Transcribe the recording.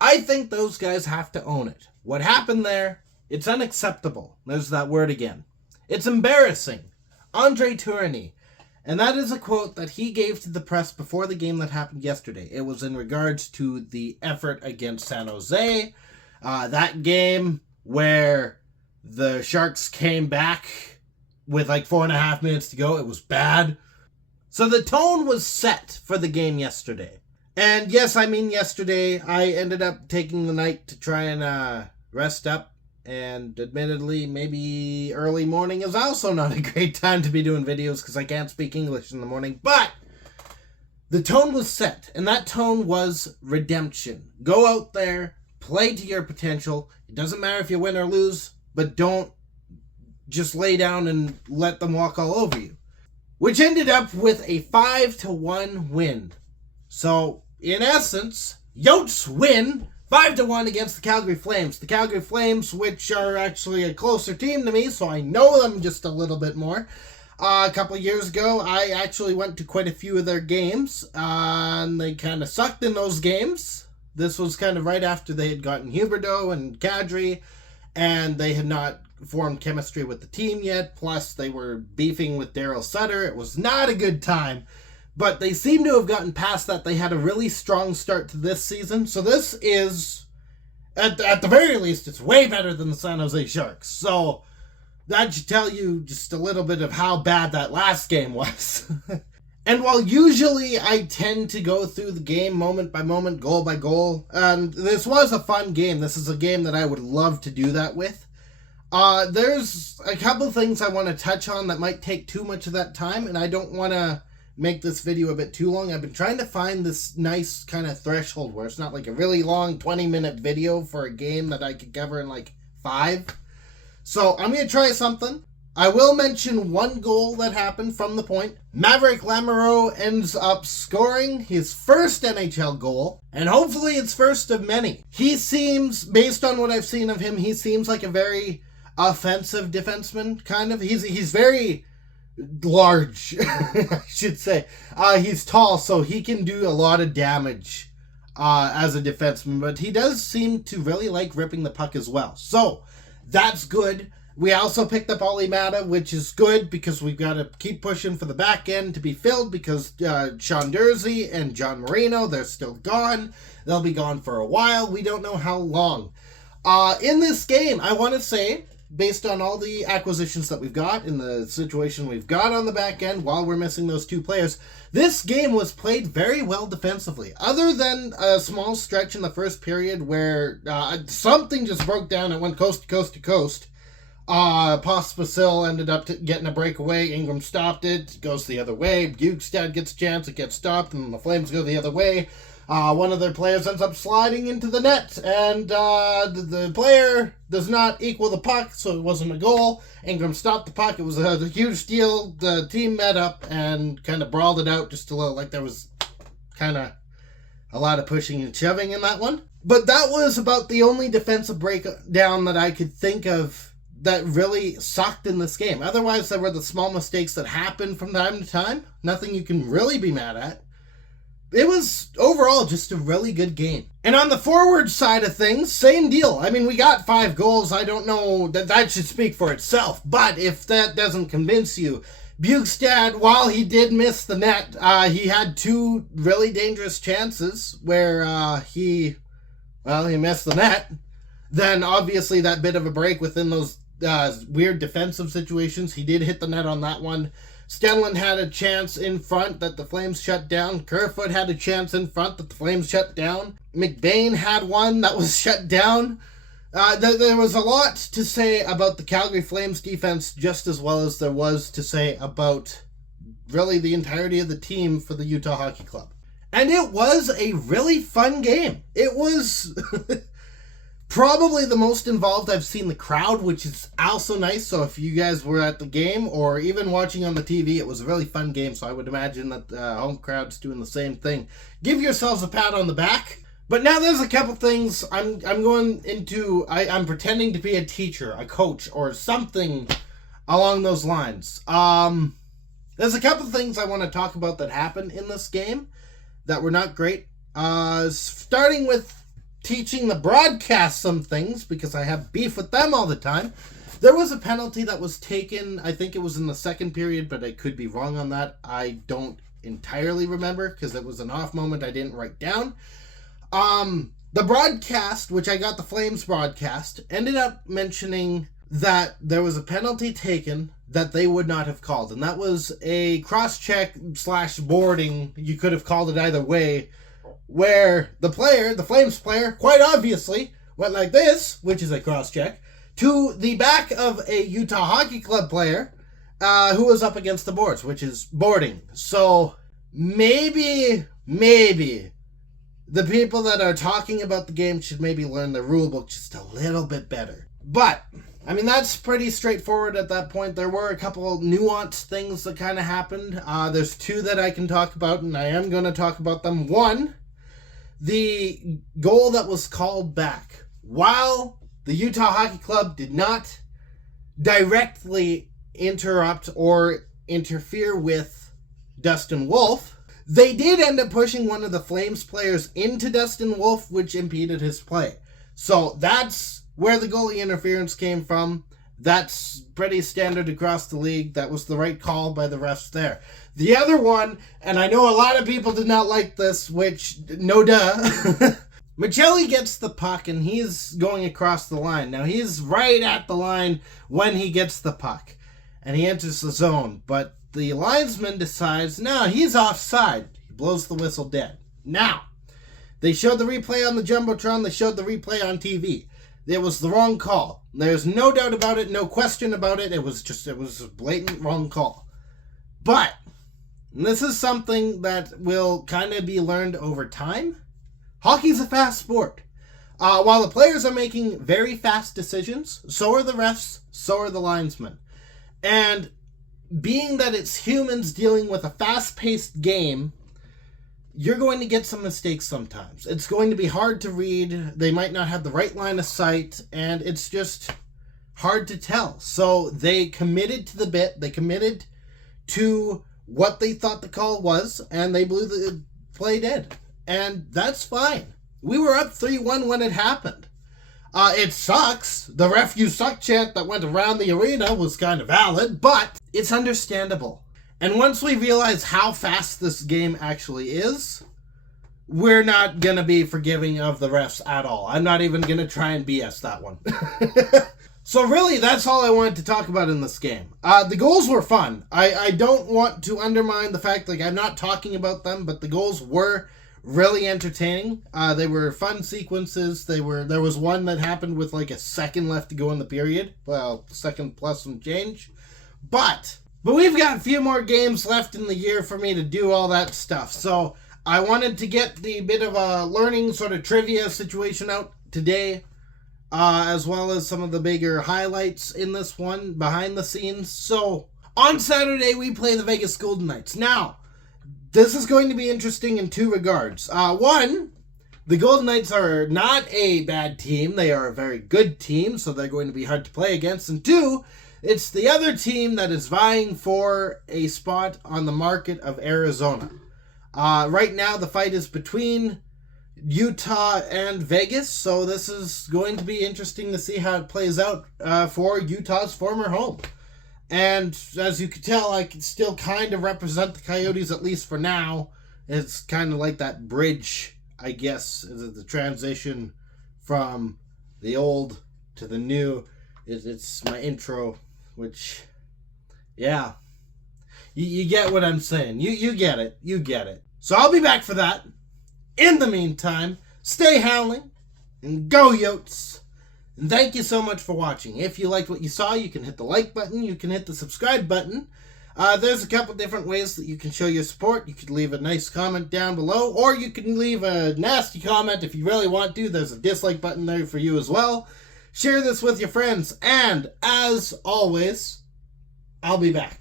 I think those guys have to own it. What happened there, it's unacceptable. There's that word again. It's embarrassing. Andre Tourigny. And that is a quote that he gave to the press before the game that happened yesterday. It was in regards to the effort against San Jose. That game where the Sharks came back with like 4.5 minutes to go. It was bad. So the tone was set for the game yesterday. And yes, I mean yesterday, I ended up taking the night to try and rest up. And admittedly, maybe early morning is also not a great time to be doing videos because I can't speak English in the morning. But the tone was set, and that tone was redemption. Go out there, play to your potential. It doesn't matter if you win or lose, but don't just lay down and let them walk all over you. Which ended up with a 5-1 win. So, in essence, YOTES win 5-1 against the Calgary Flames. The Calgary Flames, which are actually a closer team to me, so I know them just a little bit more. A couple of years ago, I actually went to quite a few of their games, and they kind of sucked in those games. This was kind of right after they had gotten Huberdeau and Kadri, and they had not formed chemistry with the team yet, plus they were beefing with Daryl Sutter. It was not a good time. But they seem to have gotten past that. They had a really strong start to this season. So this is, at the very least, it's way better than the San Jose Sharks. So that should tell you just a little bit of how bad that last game was. And while usually I tend to go through the game moment by moment, goal by goal, and this was a fun game. This is a game that I would love to do that with. There's a couple things I want to touch on that might take too much of that time, and I don't want to make this video a bit too long. I've been trying to find this nice kind of threshold where it's not like a really long 20-minute video for a game that I could cover in like 5. So I'm going to try something. I will mention one goal that happened from the point. Maverick Lamoureux ends up scoring his first NHL goal, and hopefully it's first of many. He seems, based on what I've seen of him, he seems like a very offensive defenseman, kind of. He's very large, I should say. He's tall, so he can do a lot of damage as a defenseman, but he does seem to really like ripping the puck as well. So, that's good. We also picked up Olli Mata, which is good because we've got to keep pushing for the back end to be filled because Sean Durzi and John Marino, they're still gone. They'll be gone for a while. We don't know how long. In this game, I want to say, based on all the acquisitions that we've got in the situation we've got on the back end while we're missing those 2 players, this game was played very well defensively. Other than a small stretch in the first period where something just broke down and went coast to coast to coast. Pospisil ended up getting a breakaway. Ingram stopped it. Goes the other way. Bjugstad gets a chance. It gets stopped, and the Flames go the other way. One of their players ends up sliding into the net, and the player does not equal the puck, so it wasn't a goal. Ingram stopped the puck. It was a huge deal. The team met up and kind of brawled it out just a little, like there was kind of a lot of pushing and shoving in that one. But that was about the only defensive breakdown that I could think of that really sucked in this game. Otherwise, there were the small mistakes that happened from time to time. Nothing you can really be mad at. It was overall just a really good game. And on the forward side of things, same deal. I mean, we got 5 goals. I don't know that should speak for itself. But if that doesn't convince you, Bjugstad, while he did miss the net, he had 2 really dangerous chances where he missed the net. Then obviously that bit of a break within those weird defensive situations. He did hit the net on that one. Stenlund had a chance in front that the Flames shut down. Kerfoot had a chance in front that the Flames shut down. McBain had one that was shut down. There was a lot to say about the Calgary Flames defense, just as well as there was to say about really the entirety of the team for the Utah Hockey Club. And it was a really fun game. It was probably the most involved I've seen the crowd, which is also nice. So if you guys were at the game or even watching on the TV, it was a really fun game. So I would imagine that the home crowd's doing the same thing. Give yourselves a pat on the back. But now there's a couple things I'm going into. I'm pretending to be a teacher, a coach, or something along those lines. There's a couple things I want to talk about that happened in this game that were not great. Starting with teaching the broadcast some things, because I have beef with them all the time, there was a penalty that was taken, I think it was in the second period, but I could be wrong on that. I don't entirely remember, because it was an off moment I didn't write down. The broadcast, which I got the Flames broadcast, ended up mentioning that there was a penalty taken that they would not have called, and that was a cross-check / boarding, you could have called it either way, where the Flames player, quite obviously, went like this, which is a cross-check, to the back of a Utah Hockey Club player who was up against the boards, which is boarding. So maybe the people that are talking about the game should maybe learn the rule book just a little bit better. But, I mean, that's pretty straightforward at that point. There were a couple of nuanced things that kind of happened. There's two that I can talk about, and I am going to talk about them. One, the goal that was called back. While the Utah Hockey Club did not directly interrupt or interfere with Dustin Wolf, they did end up pushing one of the Flames players into Dustin Wolf, which impeded his play. So that's where the goalie interference came from. That's pretty standard across the league. That was the right call by the refs there. The other one, and I know a lot of people did not like this, which, no duh. Michelli gets the puck and he's going across the line. Now he's right at the line when he gets the puck and he enters the zone, but the linesman decides, no, he's offside. He blows the whistle dead. Now, they showed the replay on the Jumbotron. They showed the replay on TV. It was the wrong call. There's no doubt about it, no question about it. It was a blatant wrong call. But, this is something that will kind of be learned over time. Hockey's a fast sport. While the players are making very fast decisions, so are the refs, so are the linesmen. And being that it's humans dealing with a fast-paced game, you're going to get some mistakes sometimes. It's going to be hard to read. They might not have the right line of sight, and it's just hard to tell. So they committed to the bit. They committed to what they thought the call was, and they blew the play dead. And that's fine. We were up 3-1 when it happened. It sucks. The ref you suck chant that went around the arena was kind of valid, but it's understandable. And once we realize how fast this game actually is, we're not going to be forgiving of the refs at all. I'm not even going to try and BS that one. So really, that's all I wanted to talk about in this game. The goals were fun. I don't want to undermine the fact that I'm not talking about them, but the goals were really entertaining. They were fun sequences. There was one that happened with like a second left to go in the period. Well, second plus some change. But we've got a few more games left in the year for me to do all that stuff. So I wanted to get the bit of a learning sort of trivia situation out today, as well as some of the bigger highlights in this one behind the scenes. So on Saturday, we play the Vegas Golden Knights. Now, this is going to be interesting in two regards. One, the Golden Knights are not a bad team. They are a very good team, so they're going to be hard to play against. And two, it's the other team that is vying for a spot on the market of Arizona. Right now, the fight is between Utah and Vegas, so this is going to be interesting to see how it plays out for Utah's former home. And as you can tell, I can still kind of represent the Coyotes, at least for now. It's kind of like that bridge, I guess, the transition from the old to the new. It's my intro, which, yeah, you get what I'm saying. You get it. You get it. So I'll be back for that. In the meantime, stay howling and go Yotes. And thank you so much for watching. If you liked what you saw, you can hit the like button. You can hit the subscribe button. There's a couple different ways that you can show your support. You could leave a nice comment down below, or you can leave a nasty comment if you really want to. There's a dislike button there for you as well. Share this with your friends. And as always, I'll be back.